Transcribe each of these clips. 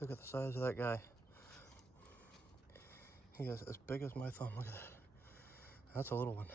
Look at the size of that guy. He is as big as my thumb. Look at that. That's a little one.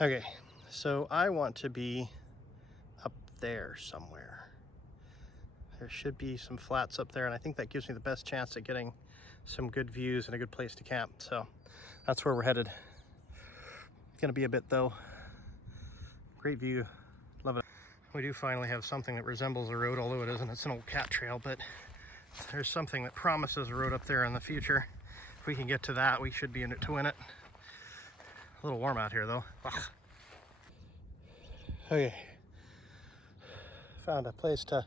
Okay, so I want to be up there somewhere. There should be some flats up there, and I think that gives me the best chance at getting some good views and a good place to camp. So that's where we're headed. It's gonna be a bit though. Great view, love it. We do finally have something that resembles a road, although it isn't. It's an old cat trail, but there's something that promises a road up there in the future. If we can get to that, we should be in it to win it. A little warm out here though. Ugh. Okay, found a place to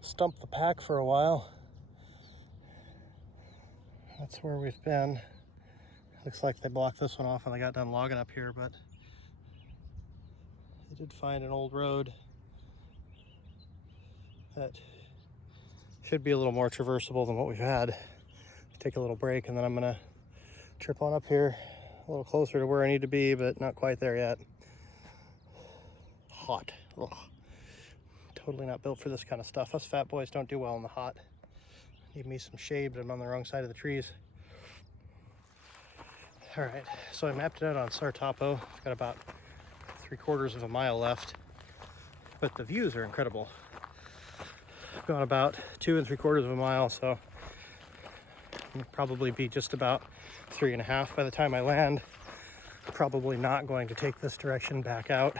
stump the pack for a while. That's where we've been. Looks like they blocked this one off when they got done logging up here, but they did find an old road that should be a little more traversable than what we've had. Take a little break, and then I'm gonna trip on up here a little closer to where I need to be, but not quite there yet. Hot. Ugh. Totally not built for this kind of stuff. Us fat boys don't do well in the hot. Need me some shade, but I'm on the wrong side of the trees. All right, so I mapped it out on Sartopo. I've got about 3/4 of a mile left, but the views are incredible. I've gone about 2 3/4 of a mile, so I'll probably be just about 3.5 by the time I land. Probably not going to take this direction back out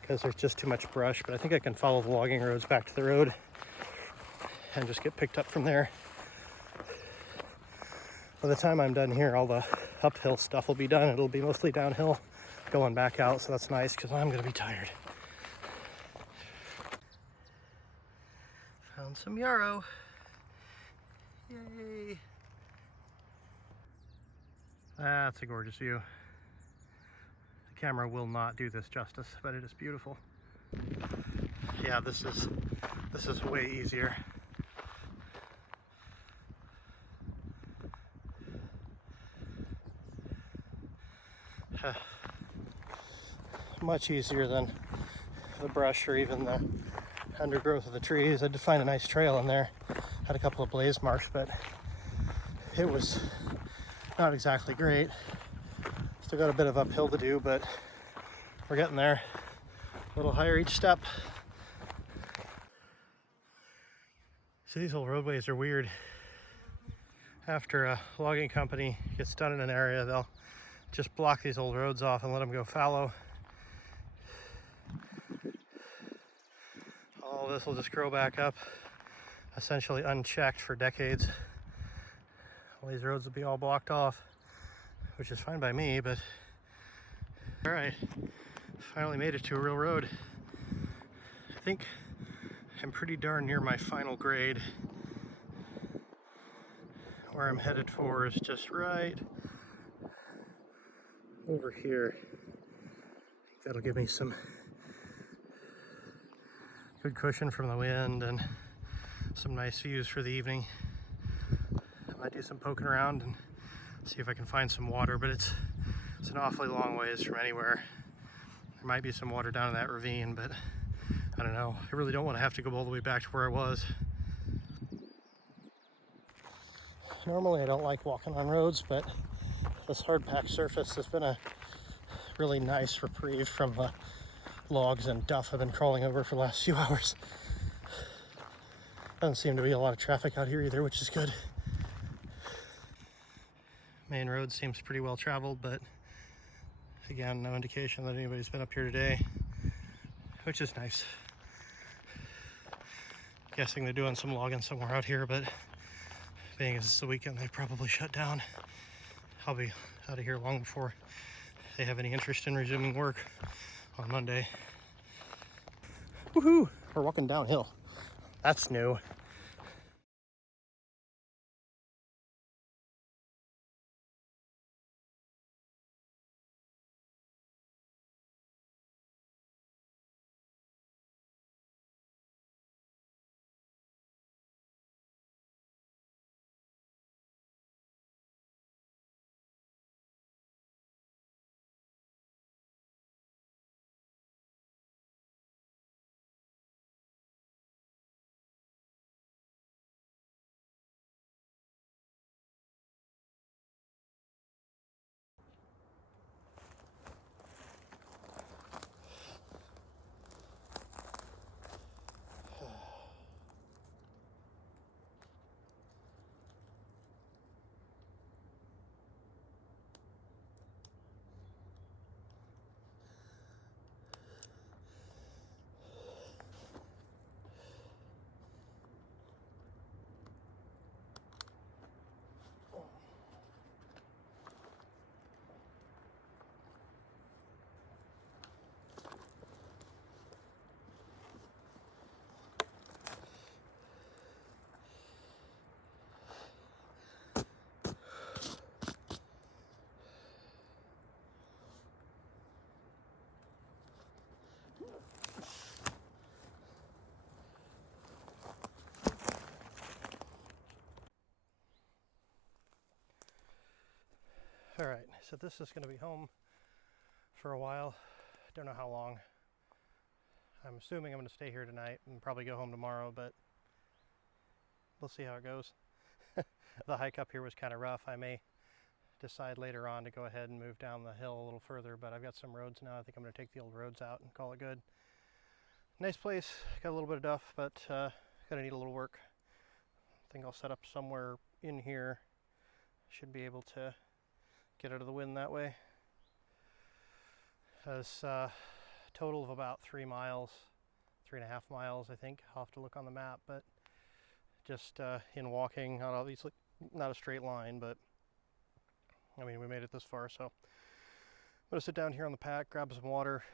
because there's just too much brush, but I think I can follow the logging roads back to the road and just get picked up from there. By the time I'm done here, all the uphill stuff will be done. It'll be mostly downhill going back out, so that's nice because I'm gonna be tired. Found some yarrow. Yay! That's a gorgeous view. The camera will not do this justice, but it is beautiful. Yeah, this is way easier. Much easier than the brush or even the undergrowth of the trees. I did find a nice trail in there. Had a couple of blaze marks, but it was not exactly great. Still got a bit of uphill to do, but we're getting there. A little higher each step. So these old roadways are weird. After a logging company gets done in an area, they'll just block these old roads off and let them go fallow. All this will just grow back up, essentially unchecked for decades. All these roads will be all blocked off, which is fine by me, but all right, finally made it to a real road. I think I'm pretty darn near my final grade. Where I'm headed for is just right over here. I think that'll give me some good cushion from the wind and some nice views for the evening. I might do some poking around and see if I can find some water, but it's an awfully long ways from anywhere. There might be some water down in that ravine, but I don't know. I really don't want to have to go all the way back to where I was. Normally I don't like walking on roads, but this hard packed surface has been a really nice reprieve from the logs and duff I've been crawling over for the last few hours. Doesn't seem to be a lot of traffic out here either, which is good. Main road seems pretty well traveled, but again, no indication that anybody's been up here today, which is nice. Guessing they're doing some logging somewhere out here, but being as it's the weekend, they probably shut down. I'll be out of here long before they have any interest in resuming work on Monday. Woohoo! We're walking downhill. That's new. All right, so this is going to be home for a while. Don't know how long. I'm assuming I'm going to stay here tonight and probably go home tomorrow, but we'll see how it goes. The hike up here was kind of rough. I may decide later on to go ahead and move down the hill a little further, but I've got some roads now. I think I'm going to take the old roads out and call it good. Nice place. Got a little bit of duff, but gonna need a little work. I think I'll set up somewhere in here. Should be able to get out of the wind that way. It's a total of about 3 miles, 3.5 miles, I think. I'll have to look on the map, but just in walking, obviously not a straight line, but I mean, we made it this far, so I'm gonna sit down here on the pack, grab some water,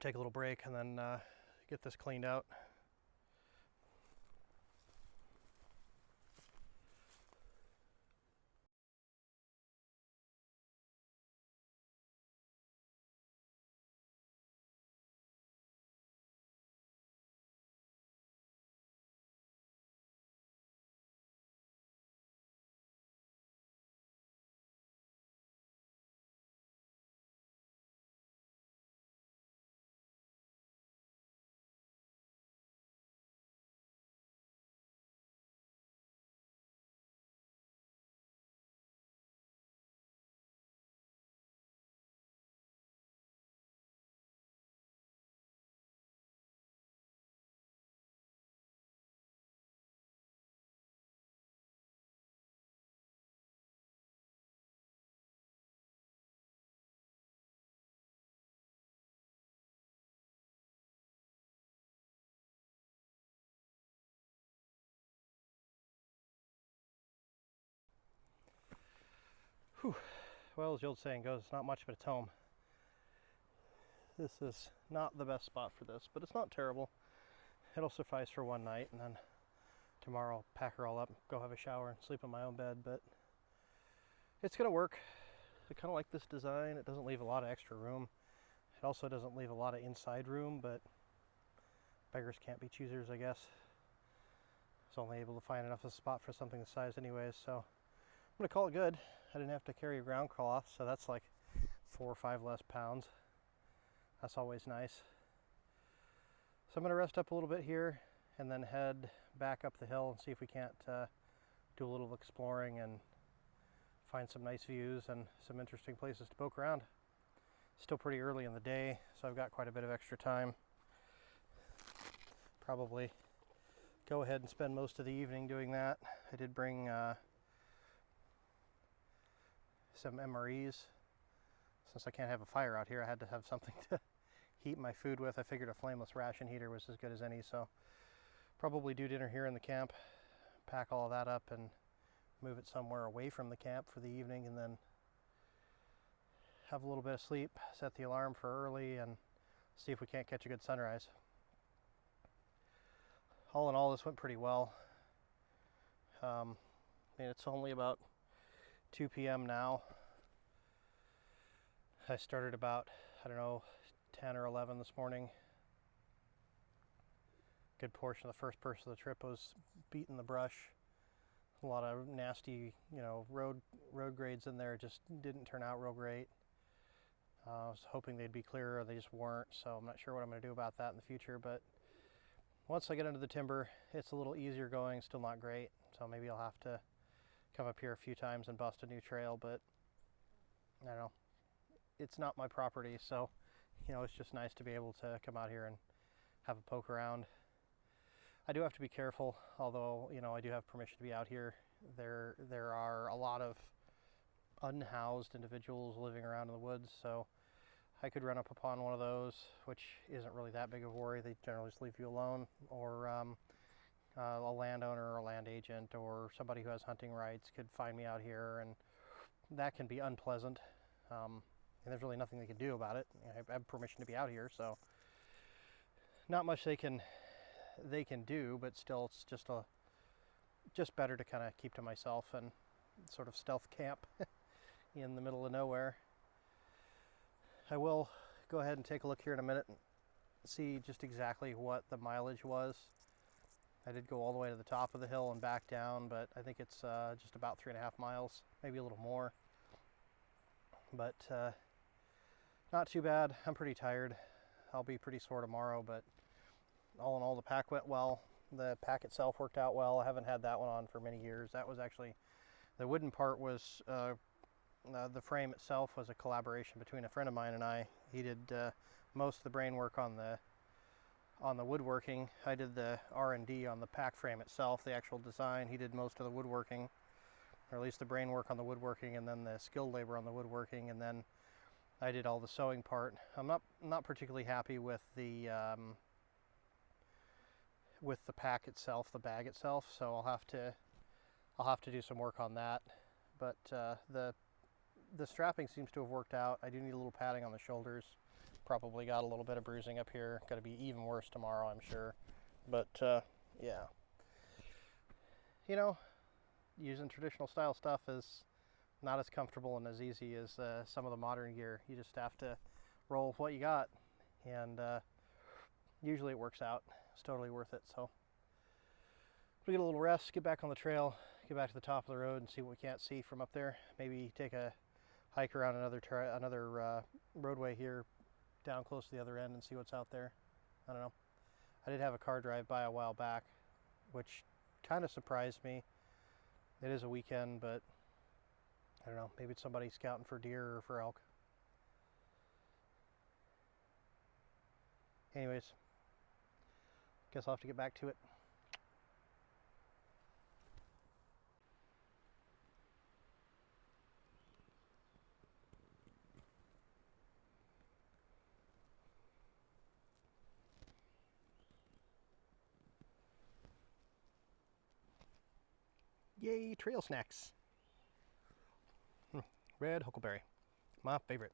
take a little break, and then get this cleaned out. Whew. Well, as the old saying goes, it's not much, but it's home. This is not the best spot for this, but it's not terrible. It'll suffice for one night, and then tomorrow I'll pack her all up, go have a shower, and sleep in my own bed, but it's gonna work. I kind of like this design. It doesn't leave a lot of extra room. It also doesn't leave a lot of inside room, but beggars can't be choosers, I guess. I was only able to find enough of a spot for something this size anyways, so I'm gonna call it good. I didn't have to carry a ground cloth, so that's like 4 or 5 less pounds. That's always nice. So I'm gonna rest up a little bit here and then head back up the hill and see if we can't do a little exploring and find some nice views and some interesting places to poke around. Still pretty early in the day, so I've got quite a bit of extra time. Probably go ahead and spend most of the evening doing that. I did bring some MREs. Since I can't have a fire out here, I had to have something to heat my food with. I figured a flameless ration heater was as good as any, so probably do dinner here in the camp, pack all of that up and move it somewhere away from the camp for the evening, and then have a little bit of sleep, set the alarm for early, and see if we can't catch a good sunrise. All in all, this went pretty well. I mean, it's only about 2 p.m. now. I started about, I don't know, 10 or 11 this morning. Good portion of the first part of the trip was beating the brush. A lot of nasty, road grades in there. Just didn't turn out real great. I was hoping they'd be clearer, they just weren't, so I'm not sure what I'm going to do about that in the future, but once I get into the timber, it's a little easier going, still not great, so maybe I'll have to come up here a few times and bust a new trail, but I don't know. It's not my property, so it's just nice to be able to come out here and have a poke around. I do have to be careful, although I do have permission to be out here. There are a lot of unhoused individuals living around in the woods, so I could run up upon one of those, which isn't really that big of a worry. They generally just leave you alone, or a landowner or a land agent or somebody who has hunting rights could find me out here, and that can be unpleasant. And there's really nothing they can do about it. I have permission to be out here, so not much they can do, but still it's just better to kind of keep to myself and sort of stealth camp in the middle of nowhere. I will go ahead and take a look here in a minute and see just exactly what the mileage was. I did go all the way to the top of the hill and back down, but I think it's just about 3.5 miles, maybe a little more. But not too bad. I'm pretty tired. I'll be pretty sore tomorrow, but all in all, the pack went well. The pack itself worked out well. I haven't had that one on for many years. That was actually, the wooden part was, the frame itself was a collaboration between a friend of mine and I. He did most of the brain work on the woodworking. I did the R&D on the pack frame itself, the actual design. He did most of the woodworking. or at least the brain work on the woodworking, and then the skilled labor on the woodworking, and then I did all the sewing part. I'm not particularly happy with the pack itself, the bag itself, so I'll have to do some work on that. But the strapping seems to have worked out. I do need a little padding on the shoulders. Probably got a little bit of bruising up here. Going to be even worse tomorrow, I'm sure. But yeah, you know, using traditional style stuff is not as comfortable and as easy as some of the modern gear. You just have to roll with what you got, and usually it works out. It's totally worth it. So we get a little rest, get back on the trail, get back to the top of the road and see what we can't see from up there. Maybe take a hike around another roadway here down close to the other end and see what's out there. I don't know. I did have a car drive by a while back, which kind of surprised me. It is a weekend, but I don't know, maybe it's somebody scouting for deer or for elk. Anyways, guess I'll have to get back to it. Yay, trail snacks. Red huckleberry, my favorite.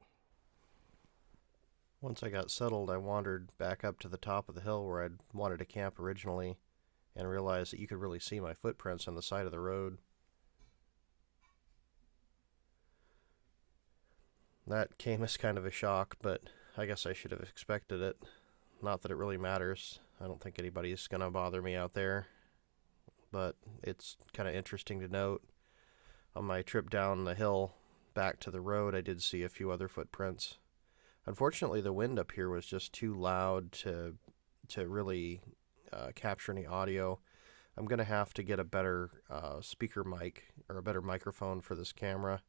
Once I got settled, I wandered back up to the top of the hill where I'd wanted to camp originally, and realized that you could really see my footprints on the side of the road. That came as kind of a shock, but I guess I should have expected it. Not that it really matters. I don't think anybody's gonna bother me out there, but it's kind of interesting to note. On my trip down the hill back to the road, I did see a few other footprints. Unfortunately, the wind up here was just too loud to really capture any audio. I'm going to have to get a better speaker mic, or a better microphone for this camera,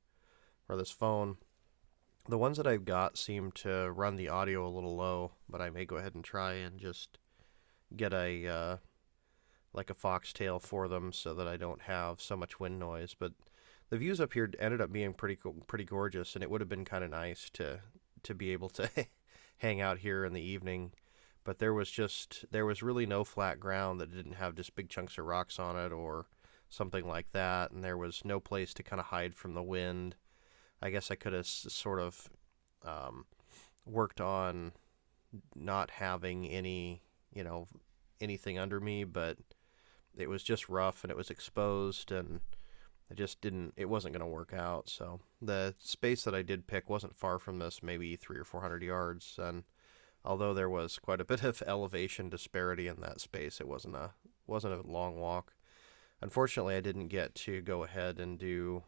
or this phone. The ones that I've got seem to run the audio a little low, but I may go ahead and try and just get a like a foxtail for them so that I don't have so much wind noise. But the views up here ended up being pretty gorgeous, and it would have been kind of nice to be able to hang out here in the evening. But there was really no flat ground that didn't have just big chunks of rocks on it or something like that, and there was no place to kind of hide from the wind. I guess I could have sort of worked on not having anything under me, but it was just rough and it was exposed, and it wasn't going to work out. So the space that I did pick wasn't far from this, maybe 300 or 400 yards, and although there was quite a bit of elevation disparity in that space, it wasn't a long walk. Unfortunately, I didn't get to go ahead and do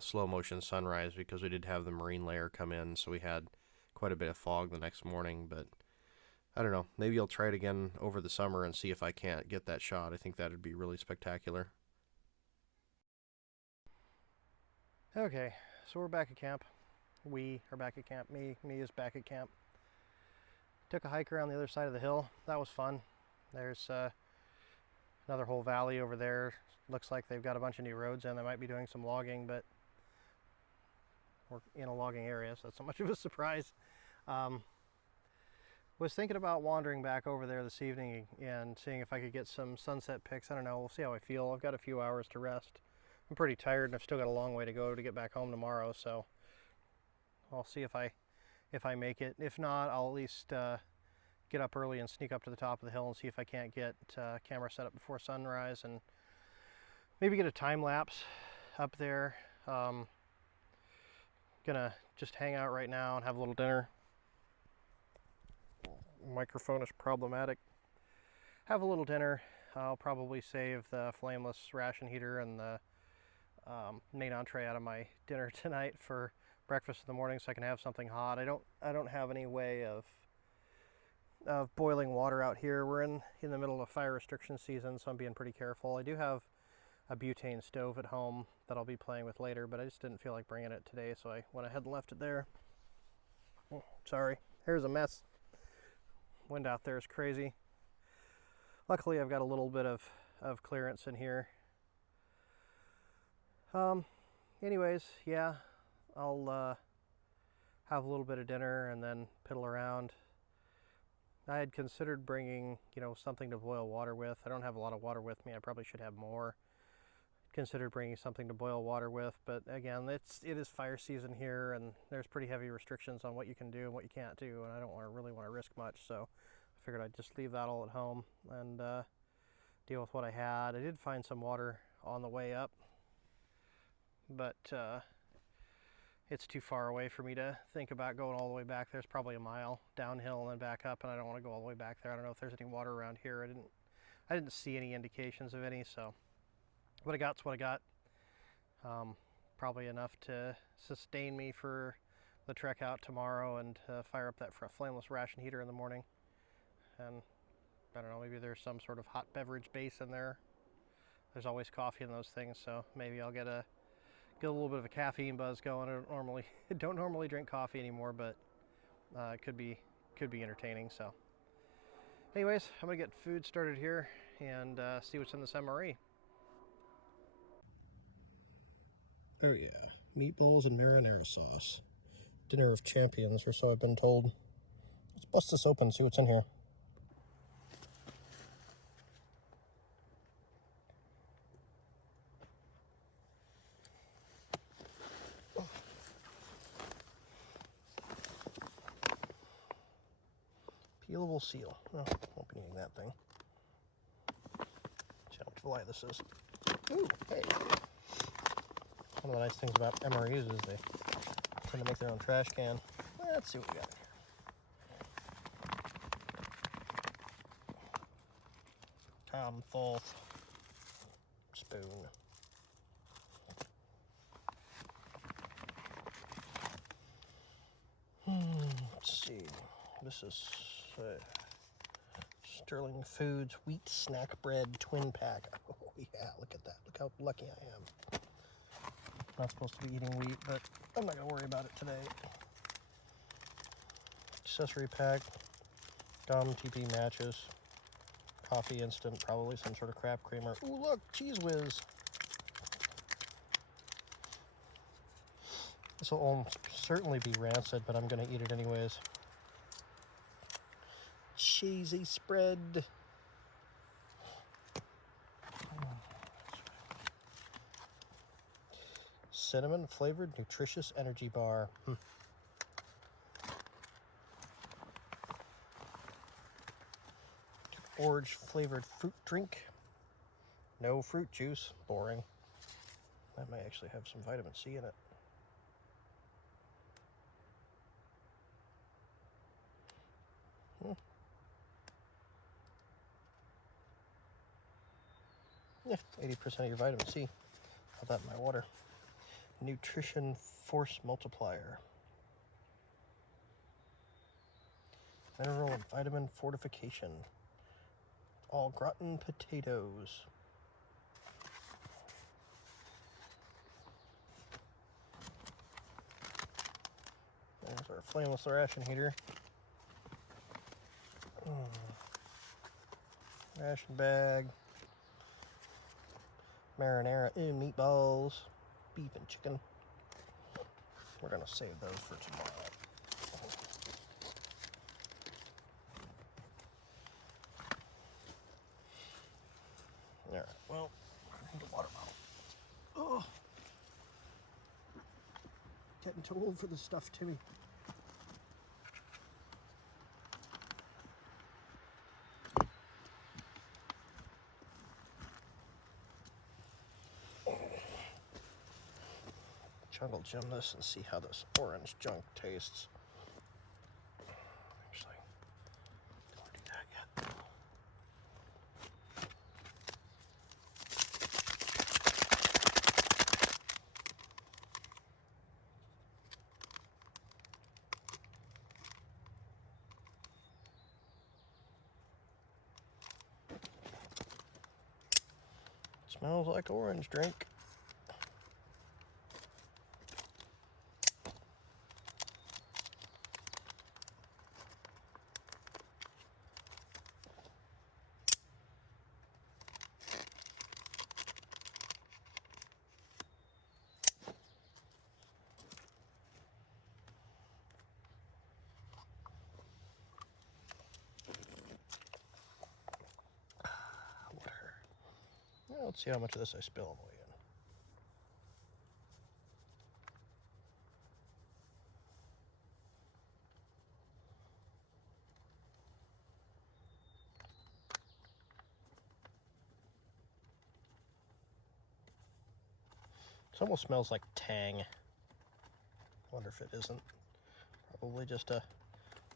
slow motion sunrise because we did have the marine layer come in, so we had quite a bit of fog the next morning. But I don't know, maybe I'll try it again over the summer and see if I can't get that shot. I think that would be really spectacular. Okay, so we're back at camp. We are back at camp. Me is back at camp. Took a hike around the other side of the hill. That was fun. There's another whole valley over there. Looks like they've got a bunch of new roads in. They might be doing some logging, but we're in a logging area, so it's not much of a surprise. Was thinking about wandering back over there this evening and seeing if I could get some sunset pics. I don't know, we'll see how I feel. I've got a few hours to rest. I'm pretty tired and I've still got a long way to go to get back home tomorrow, so I'll see if I make it. If not, I'll at least get up early and sneak up to the top of the hill and see if I can't get camera set up before sunrise and maybe get a time lapse up there. Gonna just hang out right now and have a little dinner. Microphone is problematic. Have a little dinner. I'll probably save the flameless ration heater and the main entree out of my dinner tonight for breakfast in the morning, so I can have something hot. I don't have any way of boiling water out here. We're in the middle of fire restriction season, so I'm being pretty careful. I do have a butane stove at home that I'll be playing with later, but I just didn't feel like bringing it today, so I went ahead and left it there. Oh, sorry, here's a mess. Wind out there is crazy. Luckily, I've got a little bit of clearance in here. Anyways, yeah, I'll have a little bit of dinner and then piddle around. I had considered bringing, something to boil water with. I don't have a lot of water with me. I probably should have more. Considered bringing something to boil water with, but again, it is fire season here, and there's pretty heavy restrictions on what you can do and what you can't do, and I don't really want to risk much, so I figured I'd just leave that all at home and deal with what I had. I did find some water on the way up, but it's too far away for me to think about going all the way back. There's probably a mile downhill and then back up, and I don't want to go all the way back there. I don't know if there's any water around here. I didn't see any indications of any, so what I got's what I got. Probably enough to sustain me for the trek out tomorrow and fire up that flameless ration heater in the morning. And I don't know, maybe there's some sort of hot beverage base in there. There's always coffee in those things, so maybe I'll get a little bit of a caffeine buzz going. I don't normally drink coffee anymore, but it could be entertaining. So anyways, I'm gonna get food started here and see what's in this MRE. Oh yeah, meatballs and marinara sauce. Dinner of champions, or so I've been told. Let's bust this open and see what's in here. Peelable seal. Oh, won't be needing that thing. See how much value this is. Ooh, hey. One of the nice things about MREs is they tend to make their own trash can. Let's see what we got here. Tom Thulth spoon. Let's see. This is Sterling Foods wheat snack bread twin pack. Oh yeah, look at that. Look how lucky I am. Not supposed to be eating wheat, but I'm not gonna worry about it today. Accessory pack, gum, TP matches, coffee instant, probably some sort of craft creamer. Ooh, look, Cheese Whiz. This will almost certainly be rancid, but I'm gonna eat it anyways. Cheesy spread. Cinnamon flavored nutritious energy bar. Orange flavored fruit drink. No fruit juice. Boring. That might actually have some vitamin C in it. Yeah, 80% of your vitamin C. Have that in my water. Nutrition Force Multiplier. Mineral and vitamin fortification. All gratin potatoes. There's our flameless ration heater. Ration bag. Marinara and meatballs. Beef and chicken. We're gonna save those for tomorrow. Alright, well, I need a water bottle. Oh, getting too old for this stuff, Timmy. Jungle Gym this and see how this orange junk tastes. Actually, don't want to do that yet. Smells like orange drink. Let's see how much of this I spill on the way in. This almost smells like Tang. Wonder if it isn't. Probably just a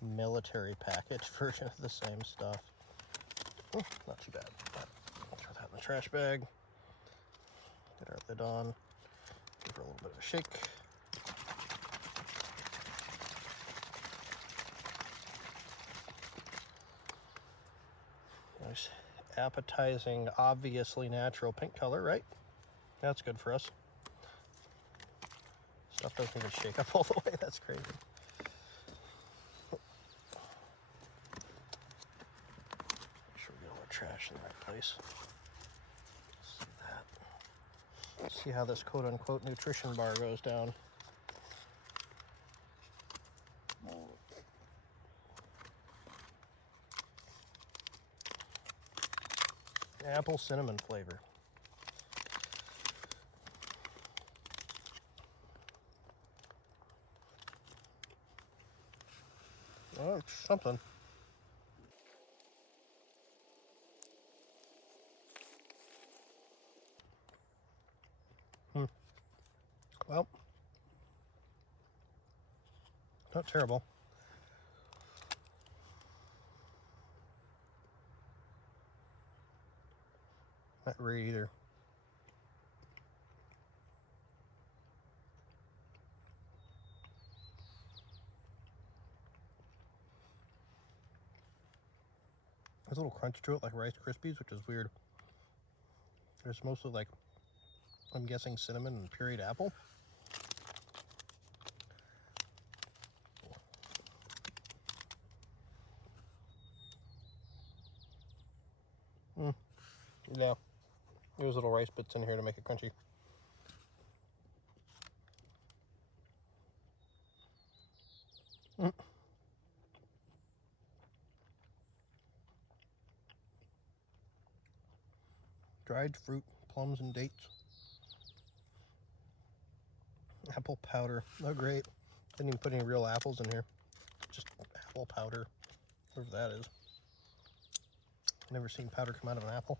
military package version of the same stuff. Oh, not too bad. But throw that in the trash bag. Get our lid on. Give her a little bit of a shake. Nice, appetizing, obviously natural pink color, right? That's good for us. Stuff doesn't even shake up all the way. That's crazy. Make sure we get all our trash in the right place. See that. Let's see how this quote-unquote nutrition bar goes down. Apple cinnamon flavor. Oh, it's something. Well, not terrible. Not great either. There's a little crunch to it, like Rice Krispies, which is weird. There's mostly like, I'm guessing, cinnamon and pureed apple. Yeah, there's little rice bits in here to make it crunchy. Dried fruit, plums and dates. Apple powder. Oh, great. Didn't even put any real apples in here. Just apple powder, whatever that is. Never seen powder come out of an apple.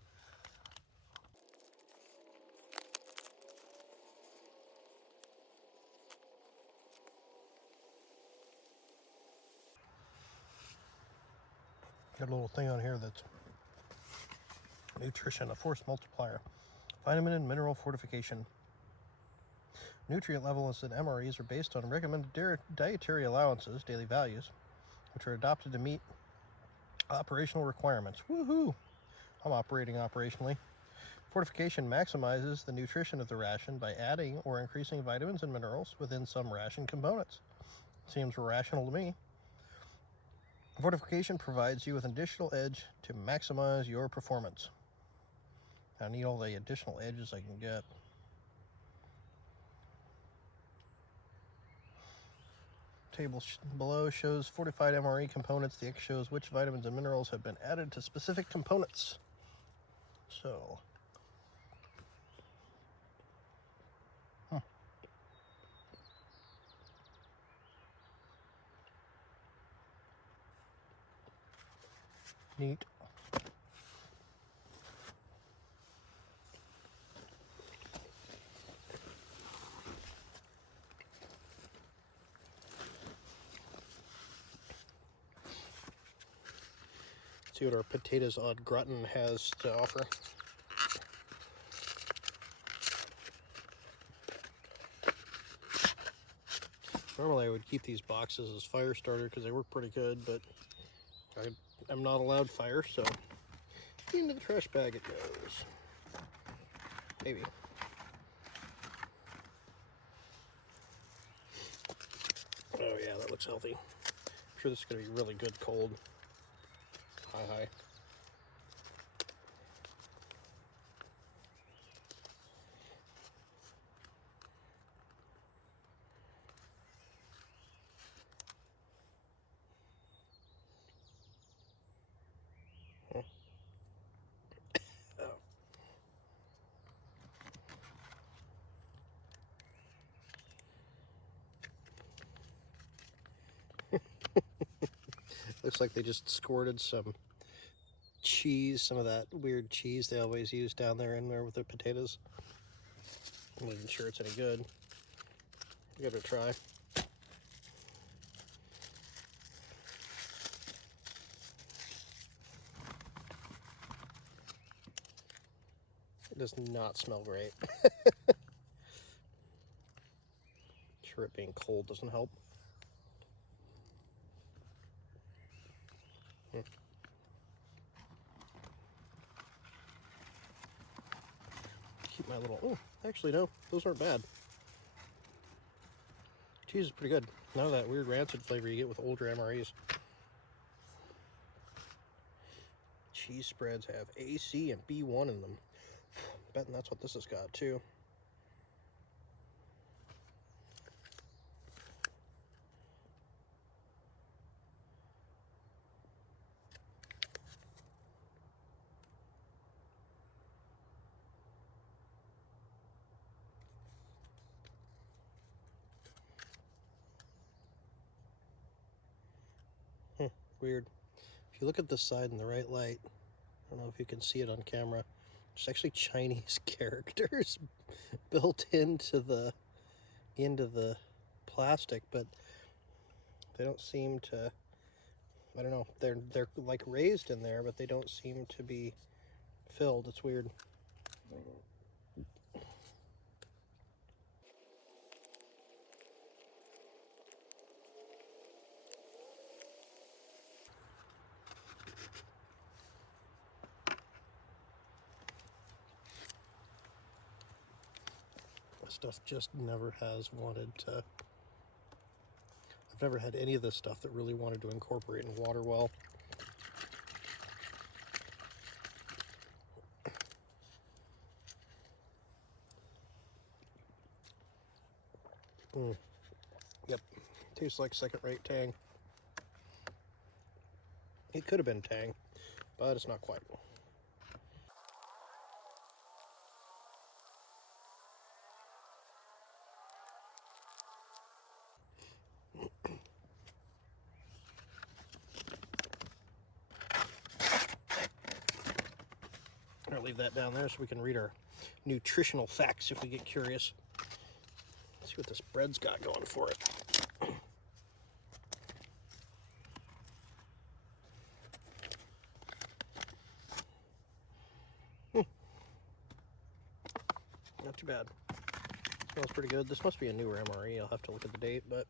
Got a little thing on here that's nutrition, a force multiplier. Vitamin and mineral fortification. Nutrient levels and MREs are based on recommended dietary allowances, daily values, which are adopted to meet operational requirements. Woohoo! I'm operating operationally. Fortification maximizes the nutrition of the ration by adding or increasing vitamins and minerals within some ration components. Seems rational to me. Fortification provides you with an additional edge to maximize your performance. I need all the additional edges I can get. Table below shows fortified MRE components. The X shows which vitamins and minerals have been added to specific components. So, neat. See what our potatoes au gratin has to offer. Normally I would keep these boxes as fire starter because they work pretty good, but I am not allowed fire, so into the trash bag it goes. Maybe. Oh yeah, that looks healthy. I'm sure this is going to be really good cold. Hi. Looks like they just squirted some cheese, some of that weird cheese they always use down there in there with the potatoes. I'm not even sure it's any good. Give it a try. It does not smell great. Sure, it being cold doesn't help. Keep my little... Oh, actually no, those aren't bad. Cheese is pretty good. None of that weird rancid flavor you get with older MREs. Cheese spreads have A, C, and B1 in them. Betting that's what this has got too. Weird. If you look at this side in the right light, I don't know if you can see it on camera, there's actually Chinese characters built into the plastic, but they don't seem to, I don't know, they're like raised in there, but they don't seem to be filled. It's weird. This stuff just never has wanted to, I've never had any of this stuff that really wanted to incorporate in water well. Yep, tastes like second-rate Tang. It could have been Tang, but it's not quite. I'll leave that down there so we can read our nutritional facts if we get curious. Let's see what this bread's got going for it. Not too bad. Smells pretty good. This must be a newer MRE. I'll have to look at the date, but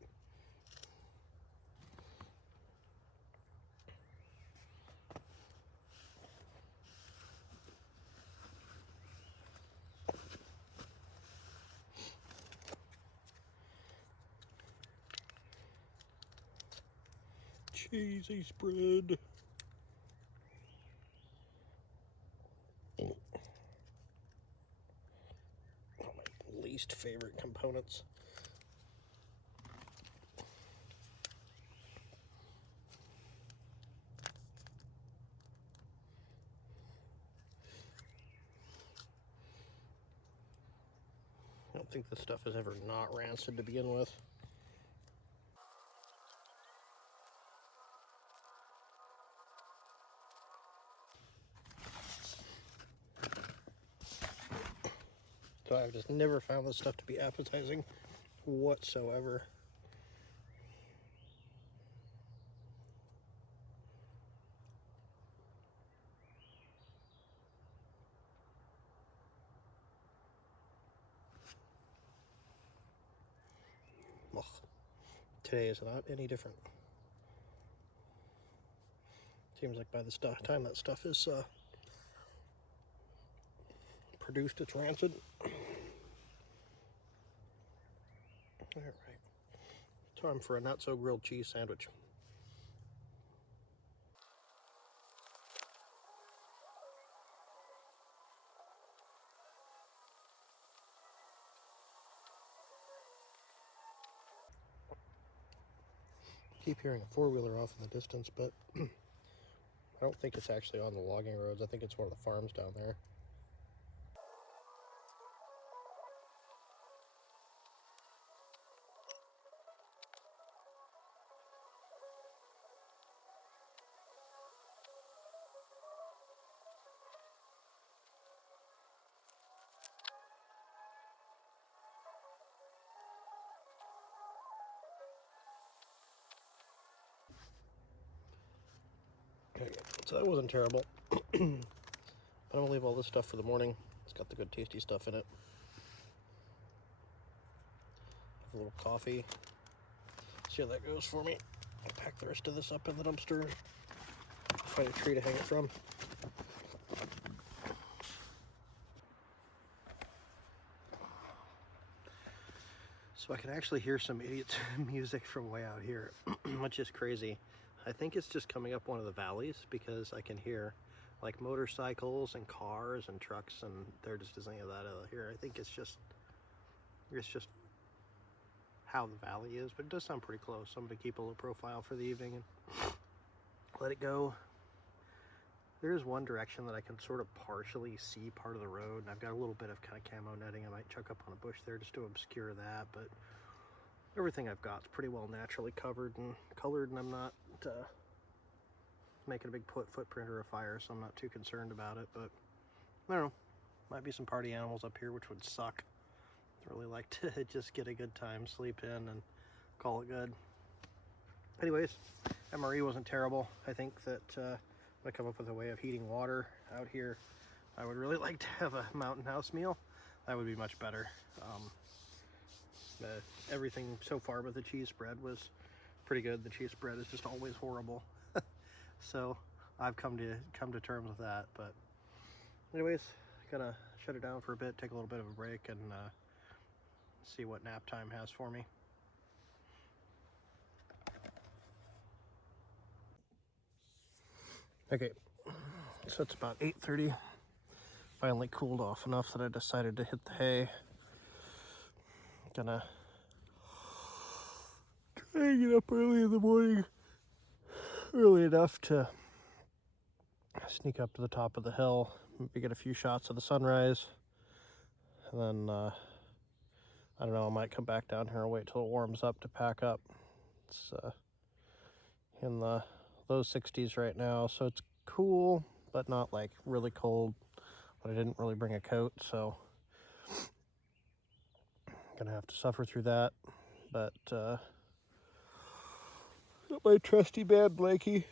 cheesy spread. My least favorite components. I don't think this stuff is ever not rancid to begin with. So I've just never found this stuff to be appetizing whatsoever. Ugh. Today is not any different. Seems like by the time that stuff is produced, it's rancid. All right, time for a not so grilled cheese sandwich. Keep hearing a four-wheeler off in the distance, but I don't think it's actually on the logging roads. I think it's one of the farms down there. Okay, so that wasn't terrible. I'm gonna leave all this stuff for the morning. It's got the good tasty stuff in it. Have a little coffee. See how that goes for me. I'll pack the rest of this up in the dumpster. Find a tree to hang it from. So I can actually hear some idiot music from way out here, which is crazy. I think it's just coming up one of the valleys because I can hear like motorcycles and cars and trucks, and there just isn't any of that out here. I think it's just how the valley is, but it does sound pretty close. So I'm gonna keep a low profile for the evening and let it go. There is one direction that I can sort of partially see part of the road, and I've got a little bit of kind of camo netting. I might chuck up on a bush there just to obscure that, but everything I've got is pretty well naturally covered and colored, and I'm not making a big footprint or a fire, so I'm not too concerned about it. But I don't know, might be some party animals up here, which would suck. I'd really like to just get a good time, sleep in, and call it good. Anyways, MRE wasn't terrible. I think that I come up with a way of heating water out here. I would really like to have a mountain house meal. That would be much better. Everything so far but the cheese spread was pretty good. The cheese spread is just always horrible. So I've come to terms with that. But anyways, gonna shut it down for a bit, take a little bit of a break, and see what nap time has for me. Okay, so it's about 8:30. Finally cooled off enough that I decided to hit the hay. Gonna try and get up early in the morning, early enough to sneak up to the top of the hill, maybe get a few shots of the sunrise, and then I don't know, I might come back down here and wait till it warms up to pack up. It's in the low 60s right now, so it's cool, but not like really cold. But I didn't really bring a coat, so gonna have to suffer through that. But got my trusty bad blankie.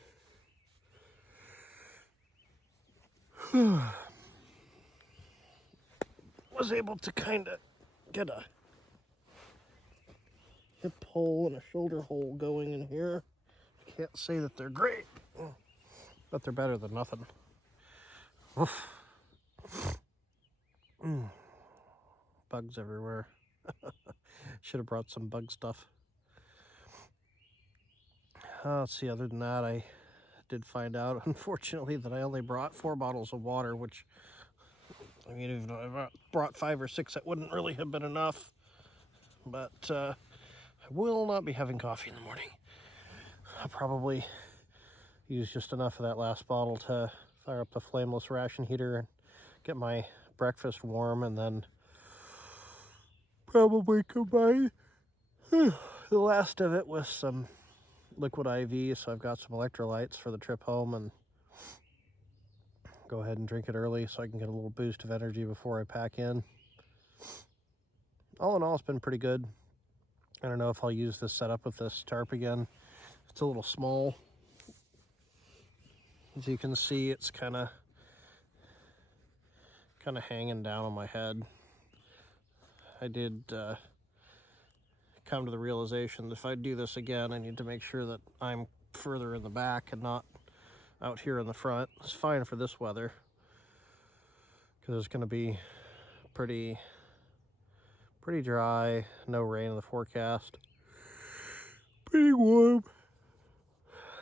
Was able to kind of get a hip hole and a shoulder hole going in here. Can't say that they're great, but they're better than nothing. Oof. Bugs everywhere. Should have brought some bug stuff. Let's see, other than that, I did find out, unfortunately, that I only brought 4 bottles of water, which, I mean, even if I brought 5 or 6, that wouldn't really have been enough. But I will not be having coffee in the morning. I'll probably use just enough of that last bottle to fire up the flameless ration heater and get my breakfast warm, and then probably combine the last of it with some liquid IV, so I've got some electrolytes for the trip home, and go ahead and drink it early so I can get a little boost of energy before I pack in. All in all, it's been pretty good. I don't know if I'll use this setup with this tarp again. It's a little small. As you can see, it's kind of hanging down on my head. I did come to the realization that if I do this again, I need to make sure that I'm further in the back and not out here in the front. It's fine for this weather because it's going to be pretty dry, no rain in the forecast, pretty warm.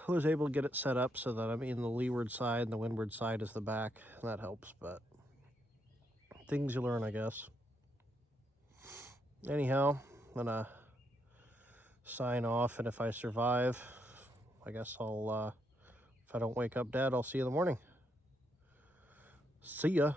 I was able to get it set up so that I'm in the leeward side and the windward side is the back, and that helps, but things you learn, I guess. Anyhow, I'm gonna sign off, and if I survive, I guess I'll, if I don't wake up dead, I'll see you in the morning. See ya.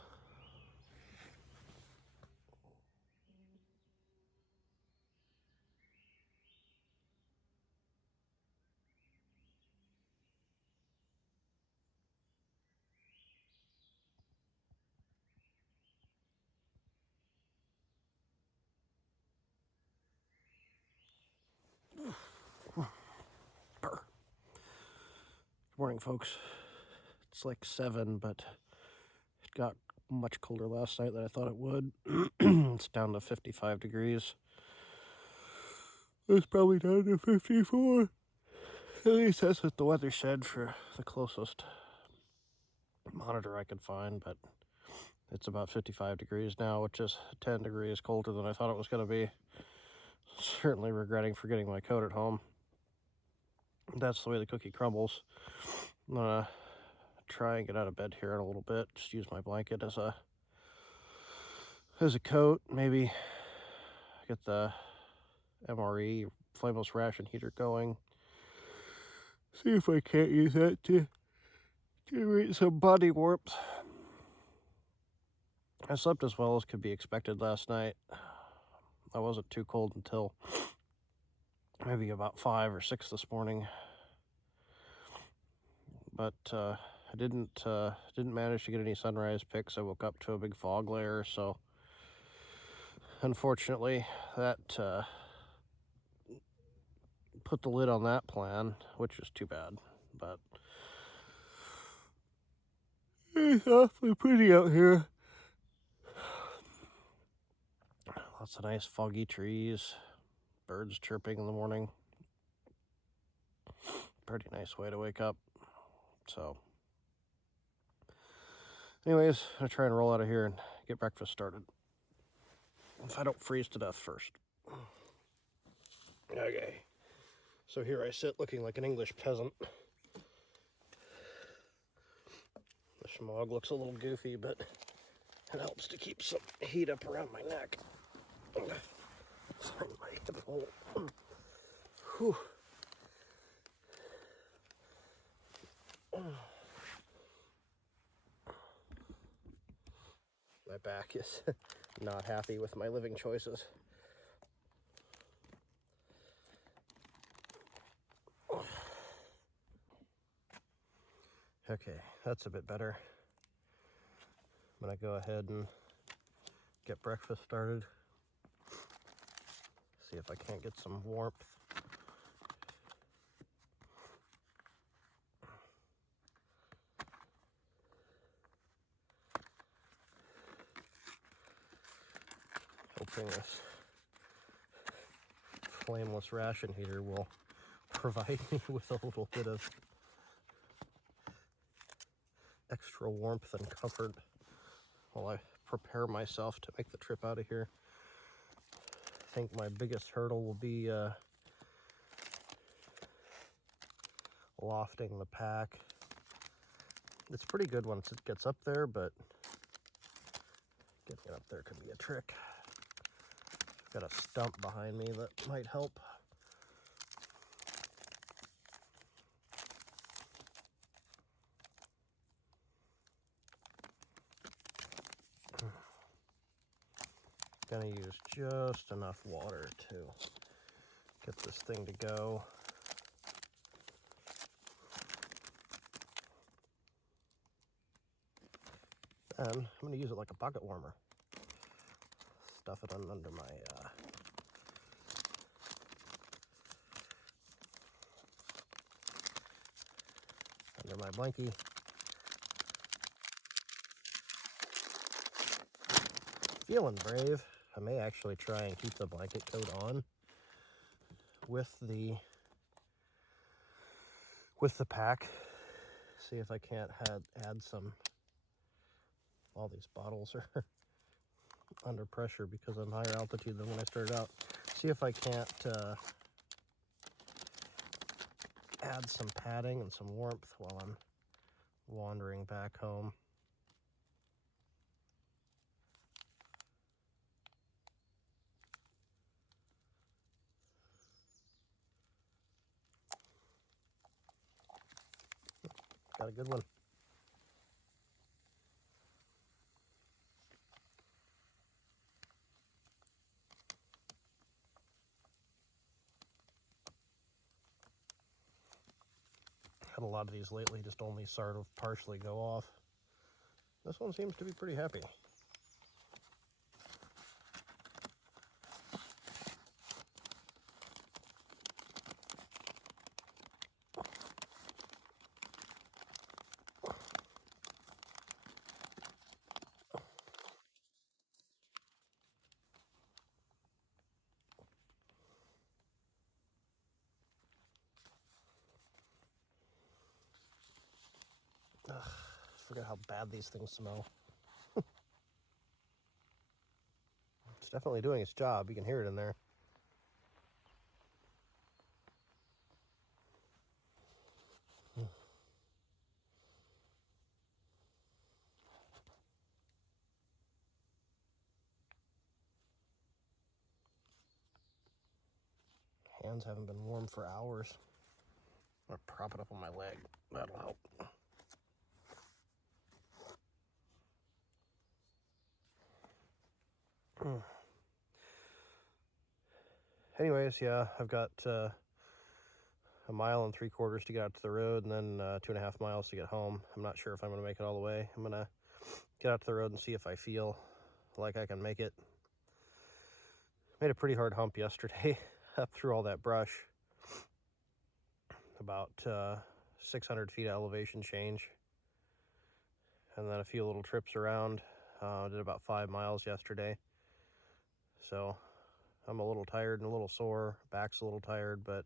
Good morning, folks. It's like 7, but it got much colder last night than I thought it would. It's down to 55 degrees. It's probably down to 54. At least that's what the weather said for the closest monitor I could find, but it's about 55 degrees now, which is 10 degrees colder than I thought it was going to be. Certainly regretting forgetting my coat at home. That's the way the cookie crumbles. I'm gonna try and get out of bed here in a little bit. Just use my blanket as a coat. Maybe get the MRE, flameless ration heater, going. See if I can't use that to generate some body warmth. I slept as well as could be expected last night. I wasn't too cold until maybe about 5 or 6 this morning. But I didn't manage to get any sunrise pics. I woke up to a big fog layer, so unfortunately that put the lid on that plan, which was too bad. But it's awfully pretty out here. Lots of nice foggy trees, birds chirping in the morning. Pretty nice way to wake up. So anyways, I'm gonna try and roll out of here and get breakfast started. If I don't freeze to death first. Okay. So here I sit looking like an English peasant. The smog looks a little goofy, but it helps to keep some heat up around my neck. Find my hip hole. Whew. My back is not happy with my living choices. Okay, that's a bit better. I'm gonna go ahead and get breakfast started. See if I can't get some warmth. Hoping this flameless ration heater will provide me with a little bit of extra warmth and comfort while I prepare myself to make the trip out of here. I think my biggest hurdle will be lofting the pack. It's pretty good once it gets up there, but getting it up there can be a trick. I've got a stump behind me that might help. Gonna use just enough water to get this thing to go. And I'm gonna use it like a pocket warmer. Stuff it under my blankie. Feeling brave. I may actually try and keep the blanket coat on with the pack. See if I can't add some. All these bottles are under pressure because I'm higher altitude than when I started out. See if I can't add some padding and some warmth while I'm wandering back home. Got a good one. Had a lot of these lately just only sort of partially go off. This one seems to be pretty happy. Look at how bad these things smell. It's definitely doing its job. You can hear it in there. Hands haven't been warm for hours. I'm gonna prop it up on my leg. That'll help. Anyways, yeah, I've got 1.75 miles to get out to the road, and then 2.5 miles to get home. I'm not sure if I'm going to make it all the way. I'm going to get out to the road and see if I feel like I can make it. Made a pretty hard hump yesterday up through all that brush. About 600 feet of elevation change. And then a few little trips around. Did about 5 miles yesterday. So I'm a little tired and a little sore. Back's a little tired, but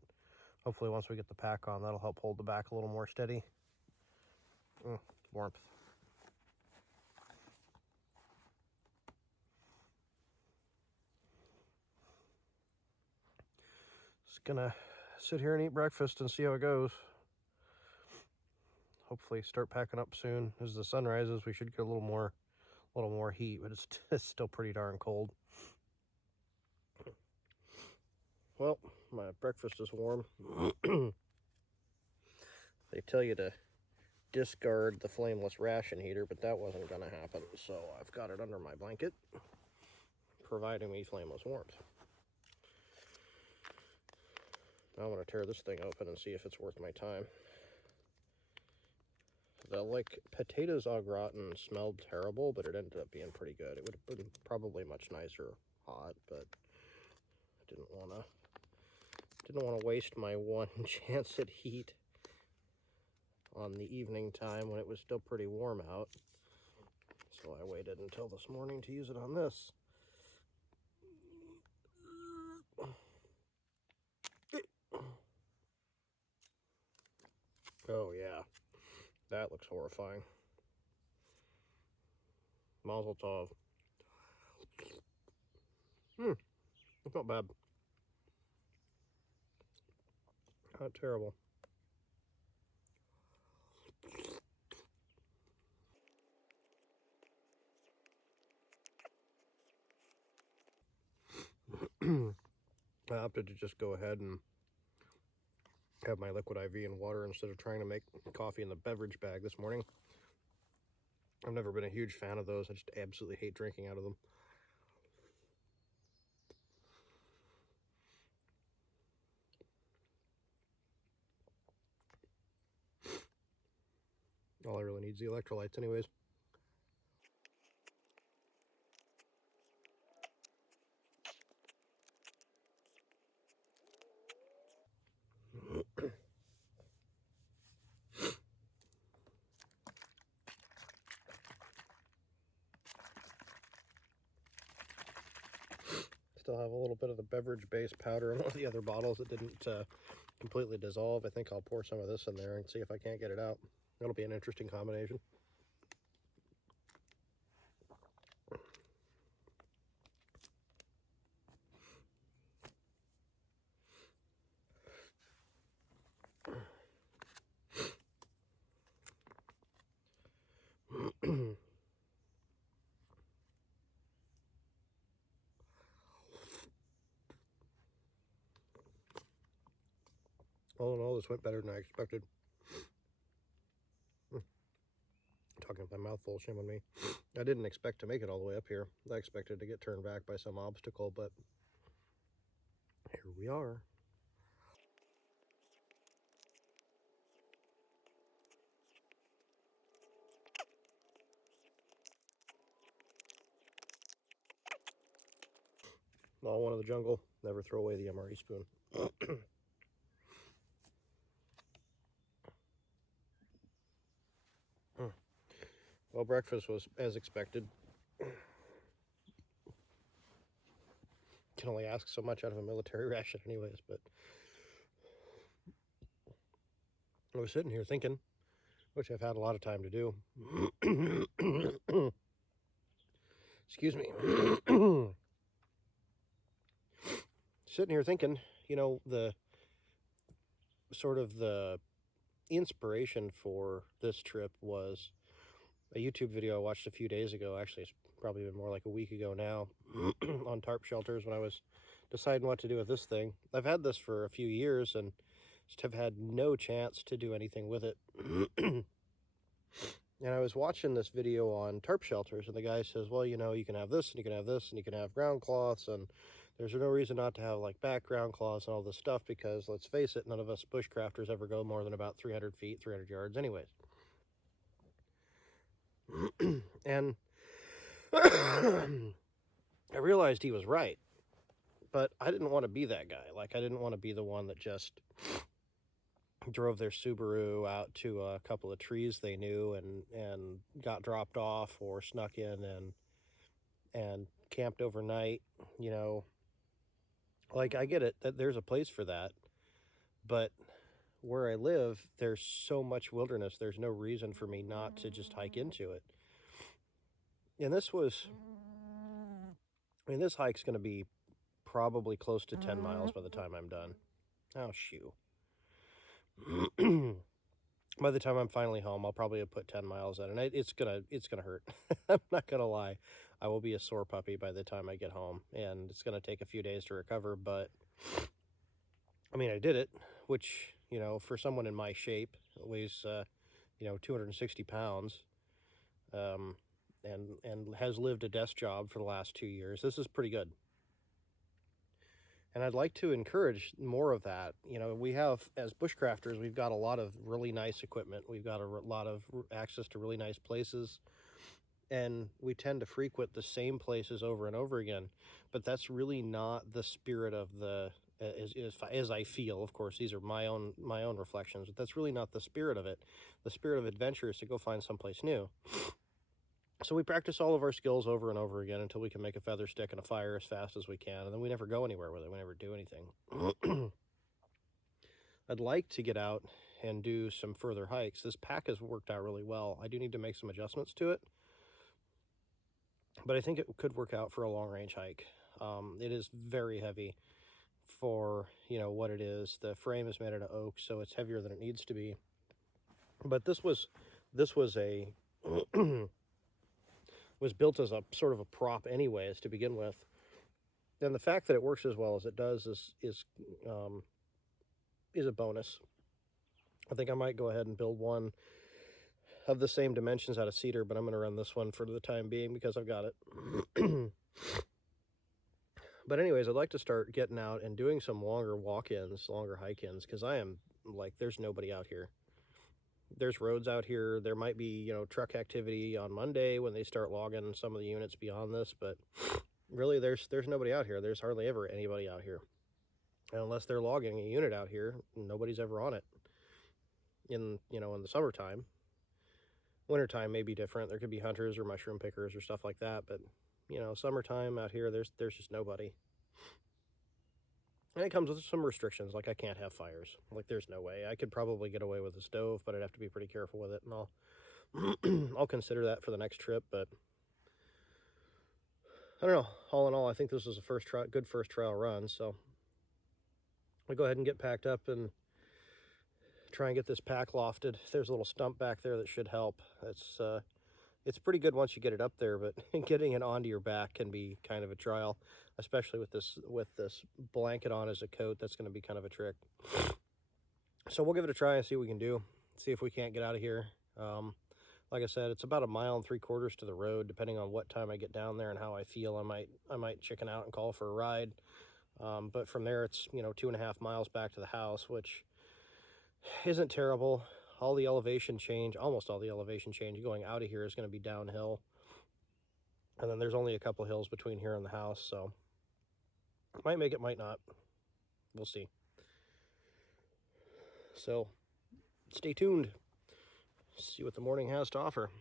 hopefully once we get the pack on, that'll help hold the back a little more steady. Warmth. Just gonna sit here and eat breakfast and see how it goes. Hopefully start packing up soon. As the sun rises, we should get a little more heat, but it's still pretty darn cold. Well, my breakfast is warm. They tell you to discard the flameless ration heater, but that wasn't going to happen, so I've got it under my blanket, providing me flameless warmth. Now I'm going to tear this thing open and see if it's worth my time. The potatoes au gratin smelled terrible, but it ended up being pretty good. It would have been probably much nicer hot, but I didn't want to waste my one chance at heat on the evening time when it was still pretty warm out. So I waited until this morning to use it on this. Oh yeah, that looks horrifying. Mazel tov. It's not bad. Not terrible. I opted to just go ahead and have my liquid IV and water instead of trying to make coffee in the beverage bag this morning. I've never been a huge fan of those. I just absolutely hate drinking out of them. All I really need is the electrolytes anyways. Still have a little bit of the beverage base powder in one of the other bottles that didn't completely dissolve. I think I'll pour some of this in there and see if I can't get it out. That'll be an interesting combination. All in all, this went better than I expected. Talking with my mouth full, shame on me. I didn't expect to make it all the way up here. I expected to get turned back by some obstacle, but here we are. All one of the jungle. Never throw away the MRE spoon. Well, breakfast was as expected. Can only ask so much out of a military ration anyways, but I was sitting here thinking, which I've had a lot of time to do. Excuse me. Sitting here thinking, you know, the inspiration for this trip was a YouTube video I watched a few days ago. Actually, it's probably been more like a week ago now, on tarp shelters, when I was deciding what to do with this thing. I've had this for a few years and just have had no chance to do anything with it. And I was watching this video on tarp shelters, and the guy says, well, you know, you can have this, and you can have this, and you can have ground cloths, and there's no reason not to have like background cloths and all this stuff, because let's face it, none of us bushcrafters ever go more than about 300 feet, 300 yards anyways. And I realized he was right, but I didn't want to be that guy. Like, I didn't want to be the one that just drove their Subaru out to a couple of trees they knew and got dropped off, or snuck in and camped overnight. You know, like, I get it that there's a place for that, but where I live, there's so much wilderness, there's no reason for me not to just hike into it. And this hike's going to be probably close to 10 miles by the time I'm done. Oh, shoot. By the time I'm finally home, I'll probably have put 10 miles in, and it's gonna hurt. I'm not gonna lie. I will be a sore puppy by the time I get home, and it's gonna take a few days to recover, but I mean, I did it, which, you know, for someone in my shape, weighs, you know, 260 pounds, and has lived a desk job for the last 2 years. This is pretty good. And I'd like to encourage more of that. You know, we have, as bushcrafters, we've got a lot of really nice equipment. We've got a lot of access to really nice places, and we tend to frequent the same places over and over again. But that's really not the spirit of the, as I feel. Of course, these are my own reflections, but that's really not the spirit of it. The spirit of adventure is to go find someplace new. So we practice all of our skills over and over again until we can make a feather stick and a fire as fast as we can, and then we never go anywhere with it. We never do anything. I'd like to get out and do some further hikes. This pack has worked out really well. I do need to make some adjustments to it, but I think it could work out for a long-range hike. It is very heavy for, you know, what it is. The frame is made out of oak, so it's heavier than it needs to be. But this was a was built as a sort of a prop anyways to begin with. And the fact that it works as well as it does is a bonus. I think I might go ahead and build one of the same dimensions out of cedar, but I'm going to run this one for the time being because I've got it. But anyways, I'd like to start getting out and doing some longer walk-ins, longer hike-ins, because I am, like, there's nobody out here. There's roads out here. There might be, you know, truck activity on Monday when they start logging some of the units beyond this, but really there's nobody out here. There's hardly ever anybody out here. And unless they're logging a unit out here, nobody's ever on it. In, you know, in the summertime. Wintertime may be different. There could be hunters or mushroom pickers or stuff like that, but, you know, summertime out here, there's just nobody. And it comes with some restrictions, like I can't have fires. Like, there's no way. I could probably get away with a stove, but I'd have to be pretty careful with it, and I'll consider that for the next trip. But I don't know. All in all, I think this was a good first trial run, so I'll go ahead and get packed up and try and get this pack lofted. There's a little stump back there that should help. It's pretty good once you get it up there, but getting it onto your back can be kind of a trial, especially with this blanket on as a coat. That's going to be kind of a trick. So we'll give it a try and see what we can do. See if we can't get out of here. Like I said, it's about 1.75 miles to the road. Depending on what time I get down there and how I feel, I might chicken out and call for a ride. But from there, it's, you know, 2.5 miles back to the house, which isn't terrible. Almost all the elevation change going out of here is going to be downhill. And then there's only a couple hills between here and the house, so might make it, might not. We'll see. So stay tuned. See what the morning has to offer.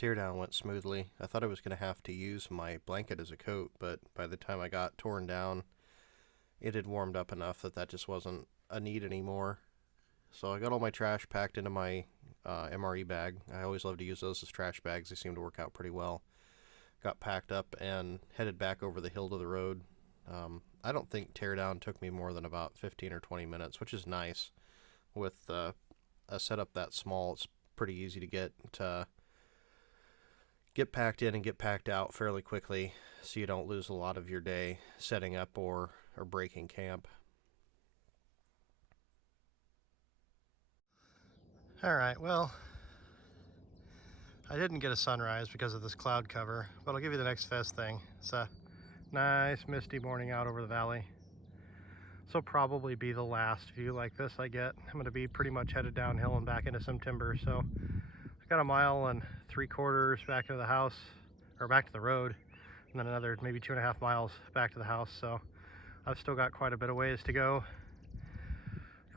Teardown went smoothly. I thought I was going to have to use my blanket as a coat, but by the time I got torn down, it had warmed up enough that just wasn't a need anymore. So I got all my trash packed into my MRE bag. I always love to use those as trash bags. They seem to work out pretty well. Got packed up and headed back over the hill to the road. I don't think teardown took me more than about 15 or 20 minutes, which is nice. With a setup that small, it's pretty easy to get packed in and get packed out fairly quickly, so you don't lose a lot of your day setting up or breaking camp. Alright, well, I didn't get a sunrise because of this cloud cover, but I'll give you the next best thing. It's a nice misty morning out over the valley. This will probably be the last view like this I get. I'm going to be pretty much headed downhill and back into some timber, so I've got 1 3/4 miles back to the house, or back to the road, and then another maybe 2.5 miles back to the house, so I've still got quite a bit of ways to go.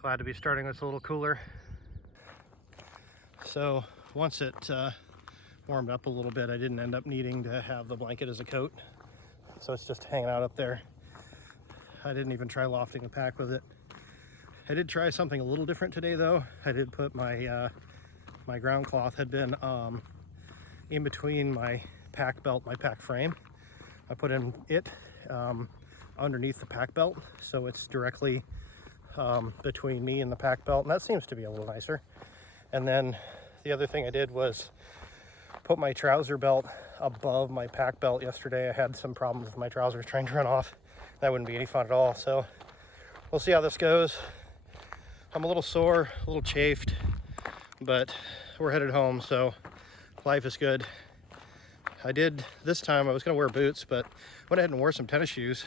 Glad to be starting this a little cooler. So once it warmed up a little bit, I didn't end up needing to have the blanket as a coat, so it's just hanging out up there. I didn't even try lofting the pack with it. I did try something a little different today though. I did put my my ground cloth had been in between my pack belt, my pack frame. I put in it underneath the pack belt, so it's directly between me and the pack belt, and that seems to be a little nicer. And then the other thing I did was put my trouser belt above my pack belt. Yesterday I had some problems with my trousers trying to run off. That wouldn't be any fun at all, so we'll see how this goes. I'm a little sore, a little chafed, but we're headed home, so life is good. This time I was gonna wear boots, but went ahead and wore some tennis shoes.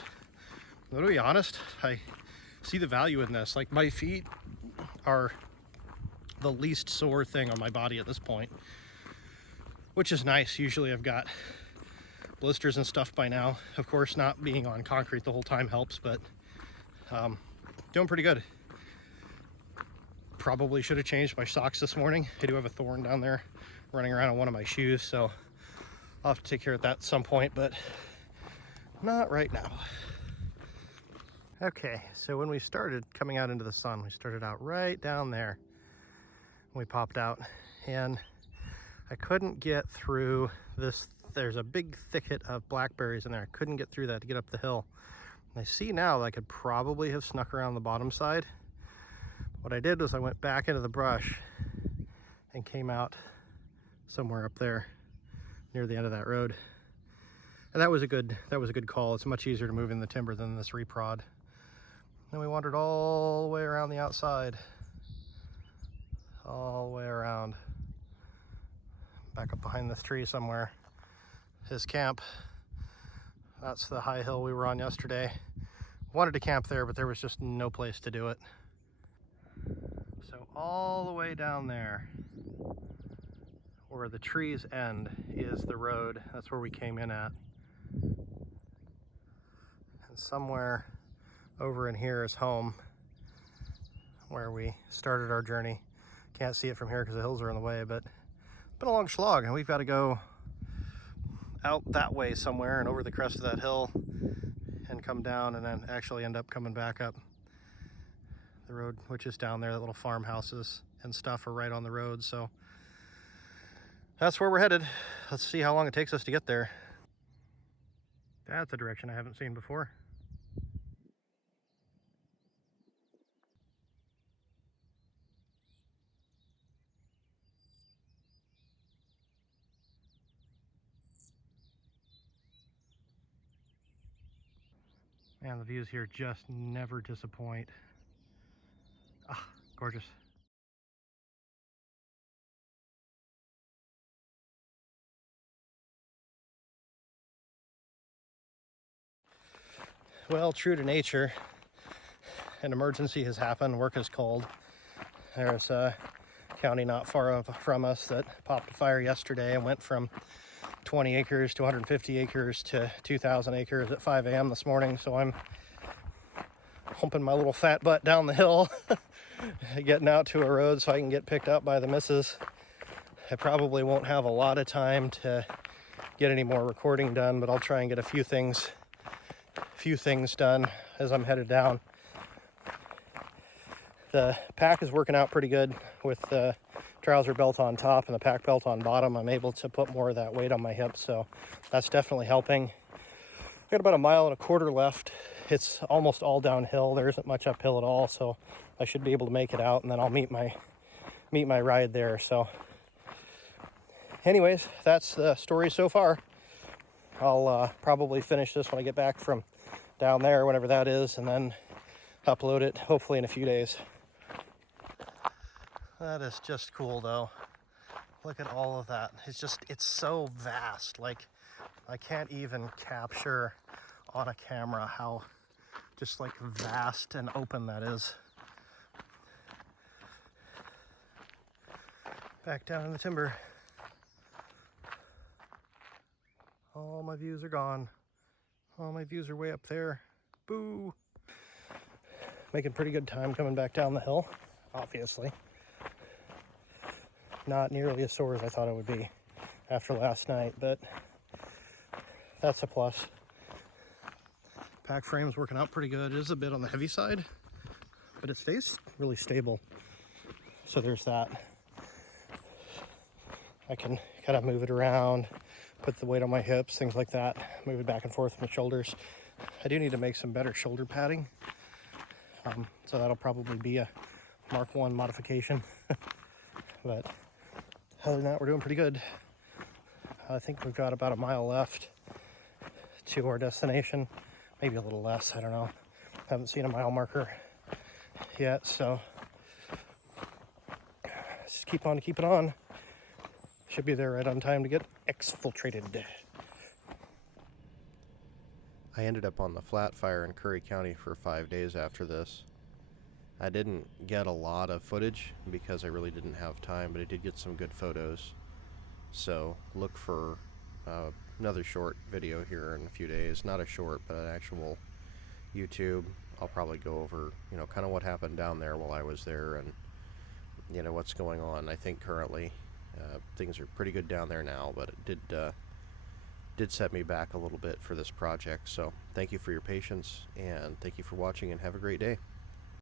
But to be honest, I see the value in this. Like, my feet are the least sore thing on my body at this point, which is nice. Usually I've got blisters and stuff by now. Of course, not being on concrete the whole time helps, but doing pretty good. Probably should have changed my socks this morning. I do have a thorn down there running around on one of my shoes, so I'll have to take care of that at some point, but not right now. Okay, so when we started coming out into the sun, we started out right down there. We popped out, and I couldn't get through this. There's a big thicket of blackberries in there. I couldn't get through that to get up the hill. And I see now that I could probably have snuck around the bottom side. What I did was I went back into the brush and came out somewhere up there near the end of that road. And that was a good call. It's much easier to move in the timber than this reprod. Then we wandered all the way around the outside. All the way around. Back up behind this tree somewhere. His camp. That's the high hill we were on yesterday. Wanted to camp there, but there was just no place to do it. So all the way down there, where the trees end, is the road. That's where we came in at. And somewhere over in here is home, where we started our journey. Can't see it from here because the hills are in the way, but it's been a long slog, and we've got to go out that way somewhere and over the crest of that hill and come down, and then actually end up coming back up the road, which is down there. The little farmhouses and stuff are right on the road, so that's where we're headed. Let's see how long it takes us to get there. That's a direction I haven't seen before. Man, the views here just never disappoint. Ah, gorgeous. Well, true to nature, an emergency has happened. Work is called. There's a county not far from us that popped a fire yesterday and went from 20 acres to 150 acres to 2,000 acres at 5 a.m. this morning. So I'm humping my little fat butt down the hill, getting out to a road so I can get picked up by the missus. I probably won't have a lot of time to get any more recording done, but I'll try and get a few things done as I'm headed down. The pack is working out pretty good with the trouser belt on top and the pack belt on bottom. I'm able to put more of that weight on my hips, so that's definitely helping. I got about 1.25 miles left. It's almost all downhill. There isn't much uphill at all, so I should be able to make it out, and then I'll meet my ride there. So anyways, that's the story so far. I'll probably finish this when I get back from down there, whenever that is, and then upload it hopefully in a few days. That is just cool though. Look at all of that. It's so vast. Like, I can't even capture on a camera how just like vast and open that is. Back down in the timber. All my views are gone. All my views are way up there. Boo! Making pretty good time coming back down the hill, obviously. Not nearly as sore as I thought it would be after last night, but that's a plus. Pack frame's working out pretty good. It is a bit on the heavy side, but it stays really stable. So there's that. I can kind of move it around, put the weight on my hips, things like that, move it back and forth with my shoulders. I do need to make some better shoulder padding, so that'll probably be a Mark 1 modification. But other than that, we're doing pretty good. I think we've got about 1 mile left to our destination, maybe a little less, I don't know. Haven't seen a mile marker yet, so just keep on keeping on. Should be there right on time to get exfiltrated. I ended up on the flat fire in Curry County for 5 days after this. I didn't get a lot of footage because I really didn't have time, but I did get some good photos. So look for another short video here in a few days. Not a short, but an actual YouTube. I'll probably go over, kind of what happened down there while I was there and, what's going on. I think currently things are pretty good down there now, but it did set me back a little bit for this project. So thank you for your patience, and thank you for watching, and have a great day.